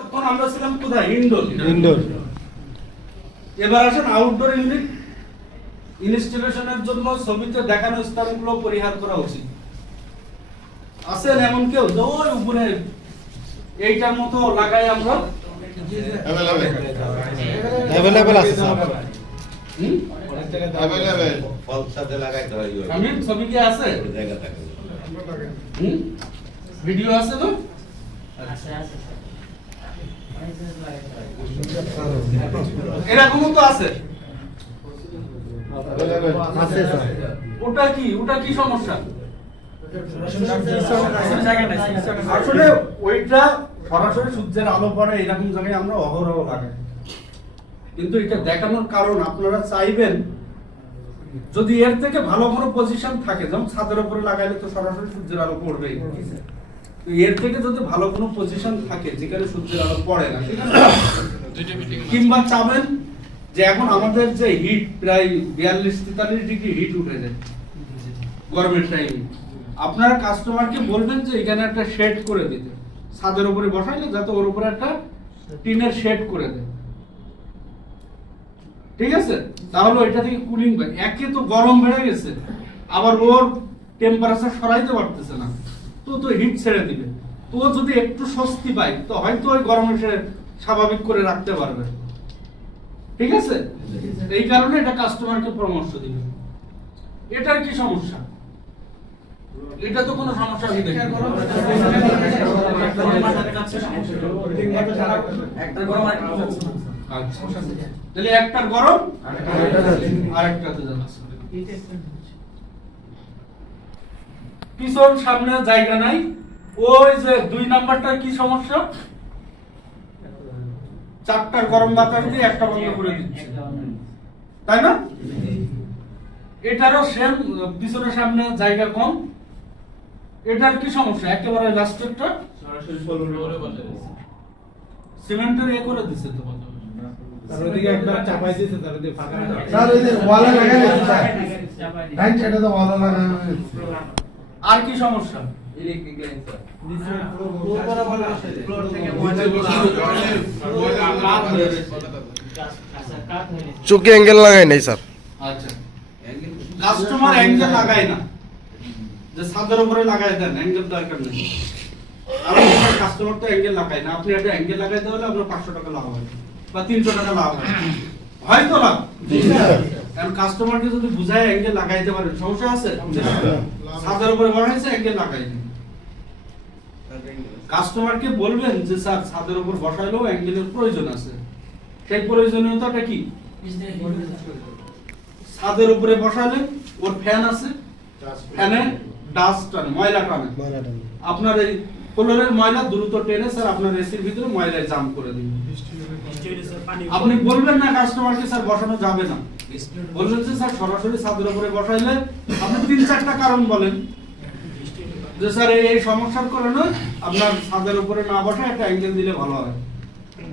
তখন আমরা ছিলাম কোথায়? ইনডোর। এবার আসেন আউটডোর ইউনিট। ইনস্টলেশনের জন্য ছবিতে দেখানো স্থানগুলো পরিহার করা উচিত। আছেন এমন কেউ যে ওই উপরে এইটার মতো লাগাই আমরা? अवेलेबल আছে স্যার। অনেক জায়গায় अवेलेबल ফল সাথে লাগাইতে হয়। আমি ছবি কি আছে? জায়গা থাকে। ভিডিও আছে তো? আছে। এরকমও তো আছে। আছে স্যার। ওটা কি সমস্যা? আসলে ওইটা সরাসরি সূর্যের আলো পড়ে এরকম জায়গায় আমরা অহরহ লাগাই, কিন্তু এটা দেখানোর কারণ আপনারা চাইবেন যদি এর থেকে ভালো কোনো পজিশন থাকে, যেমন ছাদের উপরে লাগাইলে তো সরাসরি সূর্যের আলো পড়বেই, তো এর থেকে যদি ভালো কোনো পজিশন থাকে যেখানে সূর্যের আলো পড়ে না, কিংবা চাবেন যে এখন আমাদের যে হিট প্রায় 42-43 ডিগ্রি হিট উঠে যায় গরমের টাইমে, আপনারা কাস্টমারকে বলবেন যে এখানে একটা শেড করে দিতে, ছাদের উপরে বসাইলে যাতে ওর উপরে একটা টিনের শেড করে দেয়, ঠিক আছে? তাহলে এটা থেকে কুলিং পায়। একে তো গরম বেড়ে গেছে, আবার ওর টেম্পারেচার সরাইতে পারতেছে না, তো হিট ছেড়ে দিবে, তো যদি একটু স্বস্তি পায় তো হয়তো ওই গরমে সে স্বাভাবিক করে রাখতে পারবে, ঠিক আছে? এই কারণে এটা কাস্টমারকে পরামর্শ দিবে। এটার কি সমস্যা? এটা তো কোনো সমস্যা নেই। তাহলে একটার গরম আরেকটাতে যাচ্ছে। পিছন সামনে জায়গা নাই। ওই যে 2 নাম্বারটার কি সমস্যা? 4টার গরম বাতাস দিয়ে একটা বন্ধ করে দিচ্ছে, তাই না? এটারও সেম, পিছনের সামনে জায়গা কম। এটার কি সমস্যা? একেবারে লাস্টেরটা সরাসরি ফ্লোরে বসে দিয়েছে, সিমেন্টের এ করে দিয়েছে তো, তার ওদিকে একটা চাপাই দিয়েছে, তার ওদিকে ফাঁকা না। স্যার ওই যে ওয়ালে লাগানো আছে স্যার, রাইট সাইডে তো ওয়ালে লাগানো আছে। আর কি সমস্যা? ইলেকট্রিক লাইন স্যার, নিচে ফ্লোর বলা বসে ফ্লোর থেকে ময়লা কাট হয়ে গেছে, কাট হয়ে গেছে, চোখে অ্যাঙ্গেল লাগাই নাই স্যার। আচ্ছা, কাস্টমার অ্যাঙ্গেল লাগায় না, যে ছাদের উপরে লাগাই দেন, অ্যাঙ্গেল দরকার নেই। আর কাস্টমার তো অ্যাঙ্গেল লাগায় না, আপনি একটা অ্যাঙ্গেল লাগাইতে হলে আপনার 500 টাকা লাভ হয় বা 300 টাকা লাভ হয়, হয়তো লাভ। কারণ কাস্টমারকে যদি বুঝায় অ্যাঙ্গেল লাগাইতে পারেন, সমস্যা আছে? ছাদের উপরে বসাইছে অ্যাঙ্গেল লাগাইনি, কাস্টমারকে বলবেন যে স্যার ছাদের উপর বসাইলেও অ্যাঙ্গেলের প্রয়োজন আছে। সেই প্রয়োজনীয়তাটা কি? ছাদের উপরে বসালে ওর ফ্যান আছে, ফ্যানে ডাস্ট টানে, ময়লা টানে, আপনার এই ফ্লোরের ময়লা দ্রুত টেনে স্যার আপনার এসির ভিতরে ময়লায় জাম করে দিবে। আপনি বলবেন না কাস্টমারকে স্যার বসানো যাবে না, বলবেন যে স্যার সরাসরি ছাদের উপরে বসাইলে, আপনি 3-4টা কারণ বলেন যে স্যার এই সমস্যার কারণে আপনার ছাদের উপরে না বসায় একটা অ্যাঙ্গেল দিলে ভালো হয়।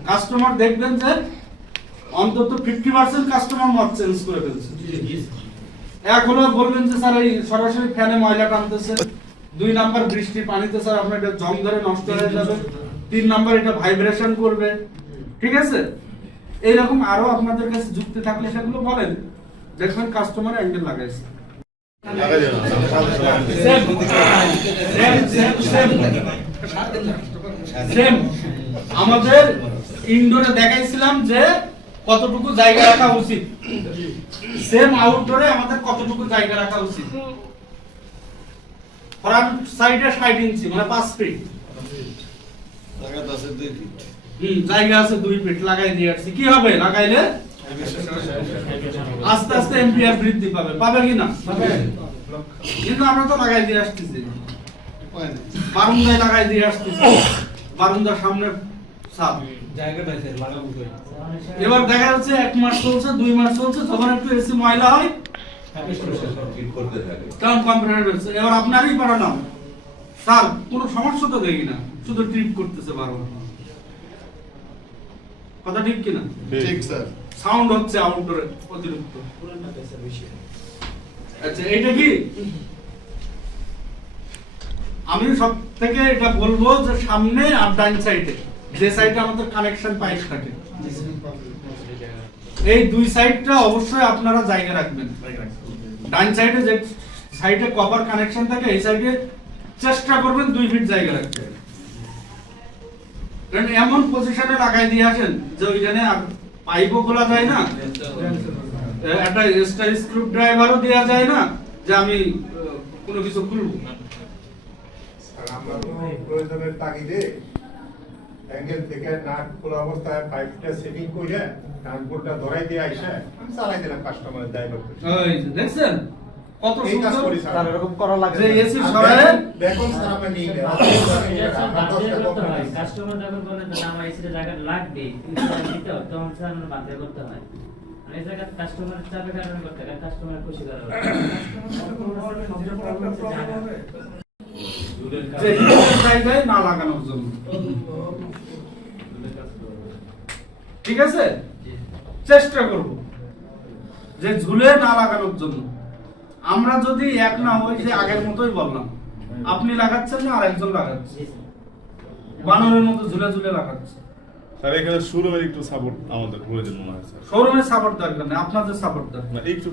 কাস্টমার দেখবেন যে অন্তত 50% কাস্টমার মত চেঞ্জ করে ফেলছে। এক হলো বলবেন যে স্যার এই সরাসরি ফ্যানে ময়লা টানতেছে, 2 নাম্বার বৃষ্টির পানিতে স্যার আপনার এটা জং ধরে নষ্ট হয়ে যাবে, 3 নাম্বার এটা ভাইব্রেশন করবে, ঠিক আছে? এইরকম আরো আপনাদের কাছে যুক্তি থাকলে সেগুলো বলেন, দেখবেন কাস্টমার অ্যাঙ্গেল লাগাইছে। আমাদের ইনডোরে দেখাইছিলাম যে কতটুকু জায়গা রাখা উচিত, সেম আউটডোরে আমাদের কতটুকু জায়গা রাখা উচিত। ফ্রন্ট সাইডে 60 ইঞ্চি মানে 5 ফিট, জায়গা আছে 2 ফিট, জায়গা আছে 2 ফিট লাগাই দিয়ে আসছি। কি হবে লাগাইলে? আস্তে আস্তে এম্পিয়ার বৃদ্ধি পাবে কি না? কিন্তু আমরা তো লাগাই দিয়ে আসতেছি, বারান্দায় লাগাই দিয়ে আসতেছি, বারান্দার সামনে ছাদ, জায়গাটা আছে লাগাবো। এবার দেখা যাচ্ছে 1 মাস চলছে, 2 মাস চলছে, যখন একটু এসি ময়লা হয় তখন কম্পিউটার হচ্ছে, এবার আপনারই বাড়ানো স্যার কোনো সমস্যা তো দেখি না, শুধু ট্রিপ করতেছে বারবার। কথা ঠিক কিনা? ঠিক স্যার। সাউন্ড হচ্ছে আউটডোরে অতিরিক্ত। আচ্ছা এইটা কি আমি সব থেকে এটা বলবো যে সামনে আর ডান সাইডে যে সাইডে আমাদের কানেকশন পাইপ থাকে, এই দুই সাইডটা অবশ্যই আপনারা জায়গা রাখবেন। ডান সাইডে যে সাইডে কপার কানেকশন থাকে এই সাইডে চেষ্টা করবেন 2 ফিট জায়গা রাখতে। কারণ এমন পজিশনে লাগাই দিয়ে আসেন যে ওইখানে পাইপও খোলা যায় না, একটা স্ক্রু ড্রাইভারও দেওয়া যায় না যে আমি কোনো কিছু খুলবো। আমরা তো প্রয়োজনের তাগিদে অ্যাঙ্গেল থেকে নাট খোলা অবস্থায় পাইপটা সেটিং করে ট্রান্সপোর্টটা ধরাই দিয়ে আইসা আমি চালাই দিলাম কাস্টমারের ড্রাইভার। ওই যে দেখছেন কত এই কাজ সুন্দর করি স্যার, এরকম করা লাগে যে এসি সরায় দেখুন স্যার আপনি নিয়ে গেলেন কাস্টমার যখন বলে যে আমার এসিতে জায়গা লাগবে দিতে হয়, তখন স্যার আমরা বাধ্য করতে হয়। এই জায়গা কাস্টমারের চাপে কারণে করতে হয়, কাস্টমার খুশি করা হয়। যে জায়গায় না লাগানোর জন্য, ঠিক আছে? চেষ্টা করব যে ঝুলে না লাগানোর জন্য। আমরা যদি এক না হই, যে আগের মতোই বললাম, আপনি লাগাচ্ছেন না আরেকজন লাগাচ্ছে, বানরের মতো ঝুলে ঝুলে লাগাচ্ছে। স্যার এখানে শোরুমের একটু সাপোর্ট আমাদের প্রয়োজন মনে হয় স্যার। শোরুমের সাপোর্ট দরকার নেই, আপনাদের সাপোর্ট দরকার। না একটু